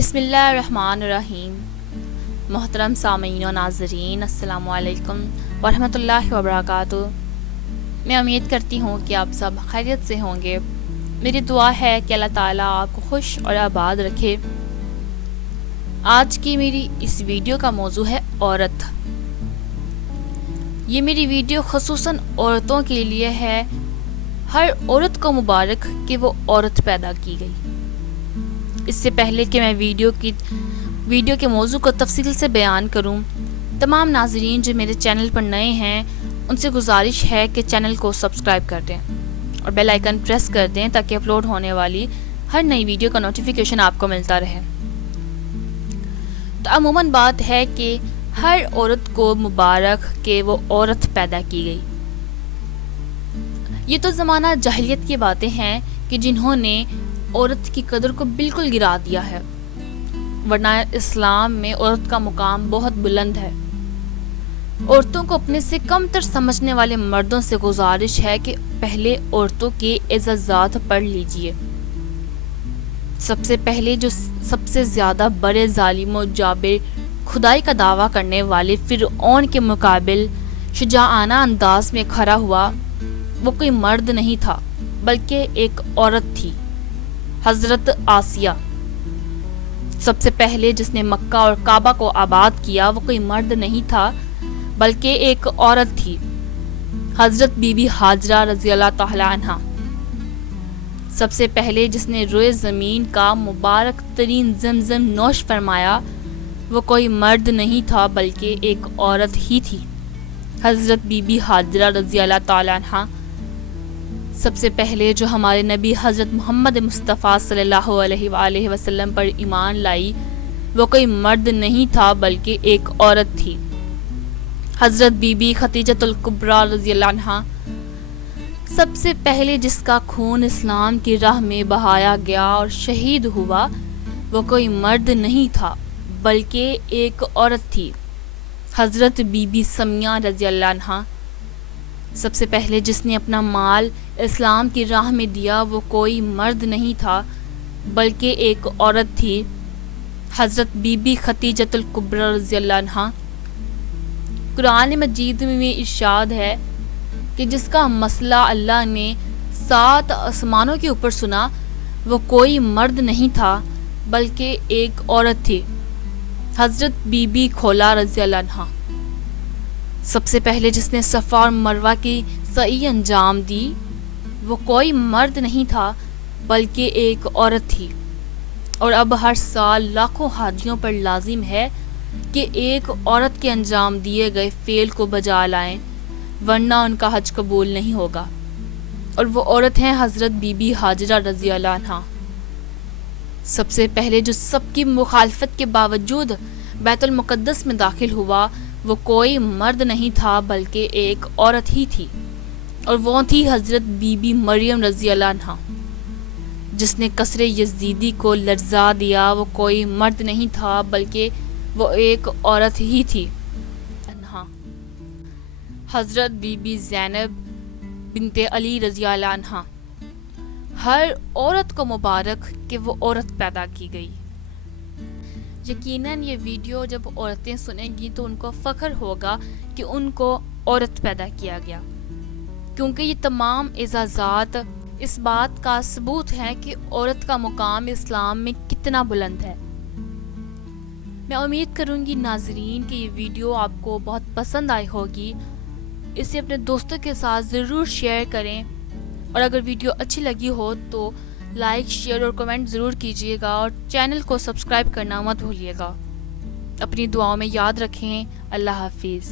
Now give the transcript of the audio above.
بسم اللہ الرحمن الرحیم۔ محترم سامعین و ناظرین، السلام علیکم ورحمۃ اللہ وبرکاتہ۔ میں امید کرتی ہوں کہ آپ سب خیریت سے ہوں گے۔ میری دعا ہے کہ اللہ تعالیٰ آپ کو خوش اور آباد رکھے۔ آج کی میری اس ویڈیو کا موضوع ہے عورت۔ یہ میری ویڈیو خصوصاً عورتوں کے لیے ہے۔ ہر عورت کو مبارک کہ وہ عورت پیدا کی گئی۔ اس سے پہلے کہ میں ویڈیو کے موضوع کو تفصیل سے بیان کروں، تمام ناظرین جو میرے چینل پر نئے ہیں ان سے گزارش ہے کہ چینل کو سبسکرائب کر دیں اور بیل آئیکن پریس کر دیں تاکہ اپلوڈ ہونے والی ہر نئی ویڈیو کا نوٹیفیکیشن آپ کو ملتا رہے۔ تو عموماً بات ہے کہ ہر عورت کو مبارک کہ وہ عورت پیدا کی گئی۔ یہ تو زمانہ جاہلیت کی باتیں ہیں کہ جنہوں نے عورت کی قدر کو بالکل گرا دیا ہے، ورنہ اسلام میں عورت کا مقام بہت بلند ہے۔ عورتوں کو اپنے سے کم تر سمجھنے والے مردوں سے گزارش ہے کہ پہلے عورتوں کے اعزازات پڑھ لیجئے۔ سب سے پہلے جو سب سے زیادہ بڑے ظالم و جابر خدائی کا دعویٰ کرنے والے فرعون کے مقابل شجاعانہ انداز میں کھڑا ہوا، وہ کوئی مرد نہیں تھا بلکہ ایک عورت تھی، حضرت آسیہ۔ سب سے پہلے جس نے مکہ اور کعبہ کو آباد کیا وہ کوئی مرد نہیں تھا بلکہ ایک عورت تھی، حضرت بی بی ہاجرہ رضی اللہ تعالی عنہا۔ سب سے پہلے جس نے روئے زمین کا مبارک ترین زمزم نوش فرمایا وہ کوئی مرد نہیں تھا بلکہ ایک عورت ہی تھی، حضرت بی بی ہاجرہ رضی اللہ تعالی عنہا۔ سب سے پہلے جو ہمارے نبی حضرت محمد مصطفیٰ صلی اللہ علیہ وآلہ وسلم پر ایمان لائی وہ کوئی مرد نہیں تھا بلکہ ایک عورت تھی، حضرت بی بی خدیجۃ الکبریٰ رضی اللہ عنہا۔ سب سے پہلے جس کا خون اسلام کی راہ میں بہایا گیا اور شہید ہوا وہ کوئی مرد نہیں تھا بلکہ ایک عورت تھی، حضرت بی بی سمیہ رضی اللہ عنہا۔ سب سے پہلے جس نے اپنا مال اسلام کی راہ میں دیا وہ کوئی مرد نہیں تھا بلکہ ایک عورت تھی، حضرت بی بی خدیجۃ الکبریٰ رضی اللہ عنہا۔ قرآن مجید میں ارشاد ہے کہ جس کا مسئلہ اللہ نے 7 آسمانوں کے اوپر سنا وہ کوئی مرد نہیں تھا بلکہ ایک عورت تھی، حضرت بی بی کھولا رضی اللہ عنہا۔ سب سے پہلے جس نے صفا اور مروہ کی سعی انجام دی وہ کوئی مرد نہیں تھا بلکہ ایک عورت تھی، اور اب ہر سال لاکھوں حاجیوں پر لازم ہے کہ ایک عورت کے انجام دیے گئے فعل کو بجا لائیں ورنہ ان کا حج قبول نہیں ہوگا، اور وہ عورت ہیں حضرت بی بی ہاجرہ رضی اللہ عنہا۔ سب سے پہلے جو سب کی مخالفت کے باوجود بیت المقدس میں داخل ہوا وہ کوئی مرد نہیں تھا بلکہ ایک عورت ہی تھی، اور وہ تھی حضرت بی بی مریم رضی اللہ عنہا۔ جس نے قصر یزیدی کو لرزا دیا وہ کوئی مرد نہیں تھا بلکہ وہ ایک عورت ہی تھی، حضرت بی بی زینب بنت علی رضی اللہ عنہا۔ ہر عورت کو مبارک کہ وہ عورت پیدا کی گئی۔ یقیناً یہ ویڈیو جب عورتیں سنیں گی تو ان کو فخر ہوگا کہ ان کو عورت پیدا کیا گیا، کیونکہ یہ تمام اعزازات اس بات کا ثبوت ہے کہ عورت کا مقام اسلام میں کتنا بلند ہے۔ میں امید کروں گی ناظرین کہ یہ ویڈیو آپ کو بہت پسند آئی ہوگی۔ اسے اپنے دوستوں کے ساتھ ضرور شیئر کریں، اور اگر ویڈیو اچھی لگی ہو تو لائک، شیئر اور کمنٹ ضرور کیجیے گا، اور چینل کو سبسکرائب کرنا مت بھولیے گا۔ اپنی دعاؤں میں یاد رکھیں۔ اللہ حافظ۔